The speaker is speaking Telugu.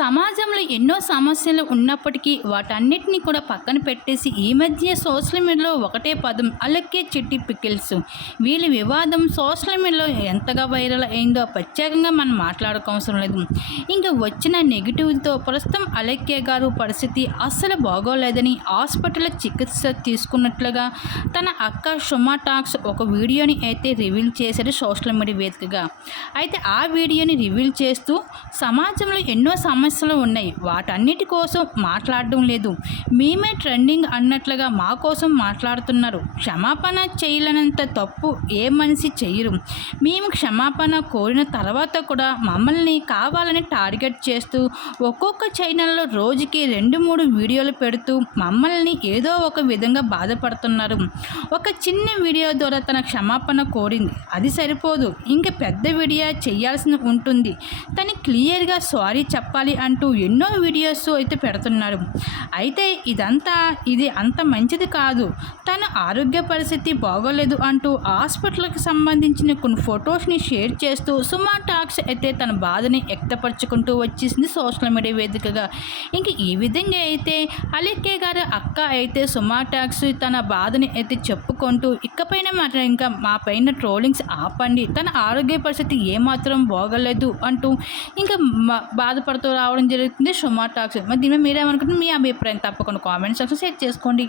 సమాజంలో ఎన్నో సమస్యలు ఉన్నప్పటికీ వాటన్నిటిని కూడా పక్కన పెట్టేసి ఈ మధ్య సోషల్ మీడియాలో ఒకటే పదం అలక్కే చిట్టి పికిల్స్. వీళ్ళ వివాదం సోషల్ మీడియాలో ఎంతగా వైరల్ అయిందో ప్రత్యేకంగా మనం మాట్లాడుకోవసరం లేదు. ఇంకా వచ్చిన నెగిటివ్తో ప్రస్తుతం అలక్కే గారు పరిస్థితి అస్సలు బాగోలేదని హాస్పిటల్లో చికిత్స తీసుకున్నట్లుగా తన అక్క సుమా టాక్స్ ఒక వీడియోని అయితే రివీల్ చేశాడు సోషల్ మీడియా వేదికగా. అయితే ఆ వీడియోని రివీల్ చేస్తూ సమాజంలో ఎన్నో సమస్యలు ఉన్నాయి. వాటన్నిటి కోసం మాట్లాడడం లేదు. మేమే ట్రెండింగ్ అన్నట్లుగా మా కోసం మాట్లాడుతున్నారు. క్షమాపణ చేయలేనంత తప్పు ఏ మనిషి చేయరు. మేము క్షమాపణ కోరిన తర్వాత కూడా మమ్మల్ని కావాలని టార్గెట్ చేస్తూ ఒక్కొక్క ఛానల్లో రోజుకి రెండు మూడు వీడియోలు పెడుతూ మమ్మల్ని ఏదో ఒక విధంగా బాధపడుతున్నారు. ఒక చిన్న వీడియో ద్వారా తన క్షమాపణ కోరింది. అది సరిపోదు. ఇంకా పెద్ద వీడియో చేయాల్సి ఉంటుంది. తను క్లియర్గా సారీ చెప్పాలి అంటూ ఎన్నో వీడియోస్ అయితే పెడుతున్నారు. అయితే ఇదంతా ఇది అంత మంచిది కాదు. తన ఆరోగ్య పరిస్థితి బాగోలేదు అంటూ హాస్పిటల్కి సంబంధించిన కొన్ని ఫొటోస్ని షేర్ చేస్తూ సుమా టాక్స్ అయితే తన బాధని వ్యక్తపరచుకుంటూ వచ్చేసింది సోషల్ మీడియా వేదికగా. ఇంక ఈ విధంగా అయితే అలెక్కే గారు అక్క అయితే సుమా టాక్స్ తన బాధని అయితే చెప్పుకుంటూ ఇకపైన మాట ఇంకా మా పైన ట్రోలింగ్స్ ఆపండి. తన ఆరోగ్య పరిస్థితి ఏమాత్రం బాగోలేదు అంటూ ఇంకా బాధపడుతూ రావడం జరుగుతుంది. సుమా టాక్స్ మరి దీని మీద మీరేమనుకుంటున్నారు? మీ అభిప్రాయం తప్పకుండా కామెంట్ సెక్షన్ షేర్ చేసుకోండి.